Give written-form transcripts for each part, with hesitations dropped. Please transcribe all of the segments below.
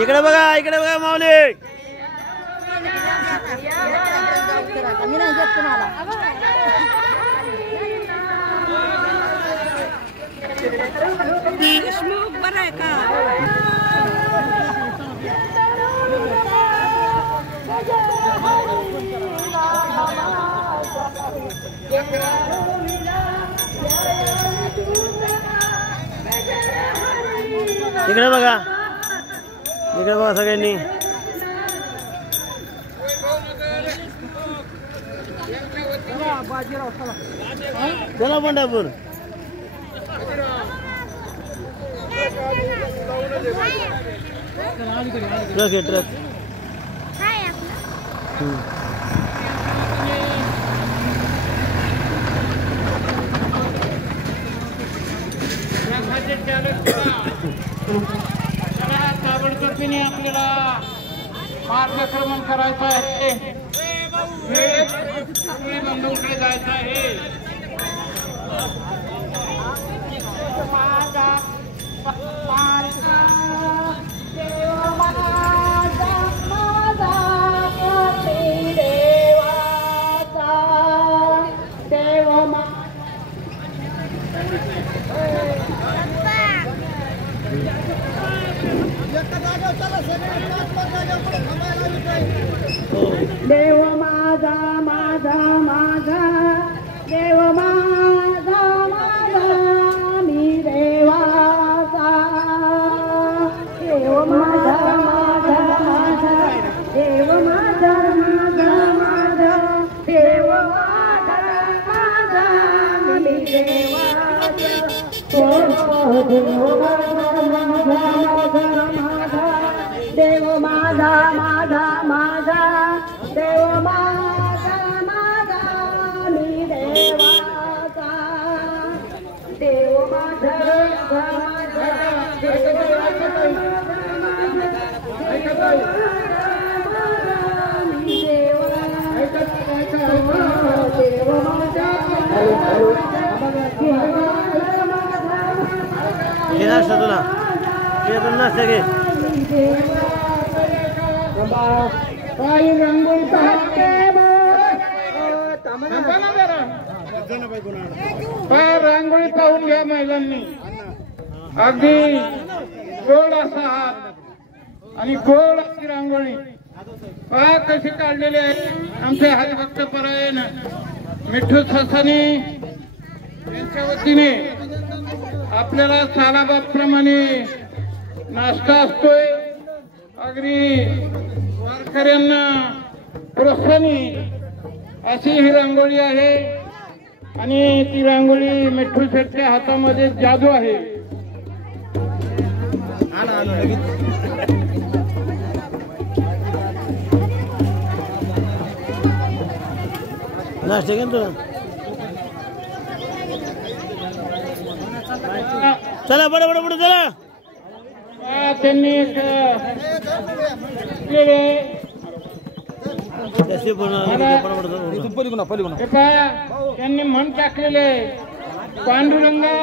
इकडे बघा माऊली. देशमुख बरं आहे का? इकडे बघा सगळ्यांनी. चला पंढरपूर. ट्रक आहे ट्रक. ताबडतोबीने आपल्याला मार्गक्रमण करायचं आहे. बंधूकडे जायचं आहे. देव माझा माझा माझा देव माझा माझा मी देवाचा. देव माझा माझा माझा देव माझा माझा माझा देव माझा माझा मी देवाचा. देव माझा माझा माझा देव माझा माझा माझा देव माझा माझा मी देवाचा. देव माझा माझा मी काही रंगोळी रांगोळी पाहून घ्या महिलांनी. अगदी गोड असा हात आणि गोड अशी रांगोळी पहा कशी काढलेली आहे. आमचे हरिभक्त परायण मिठू ससानी यांच्या वतीने आपल्याला सालाबादप्रमाणे नाश्ता असतोय. अगदी वारकऱ्यांना प्रोत्साहनी अशी ही रांगोळी आहे आणि ती रांगोळी मिठू शेटच्या हातामध्ये जादू आहे. नाश्ता घेऊन तुला चला बडबड चला. त्यांनी त्यांनी म्हण टाकलेले पांडुरंगा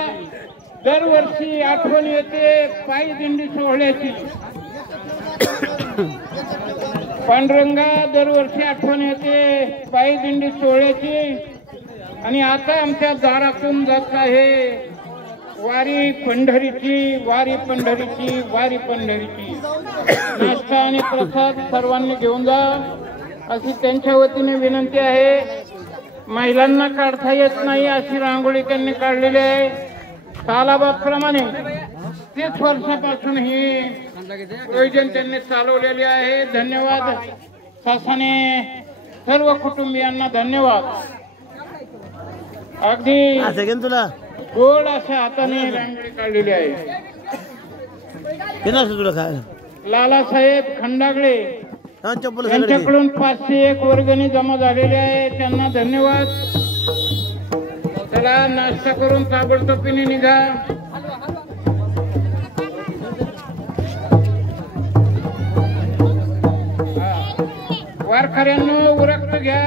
दरवर्षी आठवण येते पायी दिंडी सोहळ्याची. पांडुरंगा दरवर्षी आठवण येते पायी दिंडी सोहळ्याची आणि आता आमच्या दारातून जात आहे वारी पंढरीची वारी पंढरीची वारी पंढरीची. नाश्ता आणि प्रसाद सर्वांनी घेऊन जा अशी त्यांच्या वतीने विनंती आहे. महिलांना काढता येत नाही अशी रांगोळी त्यांनी काढलेली आहे. सालाबादप्रमाणे 30 वर्षापासून ही योजना त्यांनी चालवलेली आहे. धन्यवाद शासनाने सर्व कुटुंबियांना धन्यवाद. अगदी तुला गोड अशा हाताने रांगोळी काढलेली आहे. तुला काय लालासाहेब खंडागळे यांच्याकडून 501 वर्गणी जमा झालेली आहे. त्यांना धन्यवाद. चला नाश्ता करून ताबडतोबीने निघा. वारकऱ्यांनो उरकत घ्या.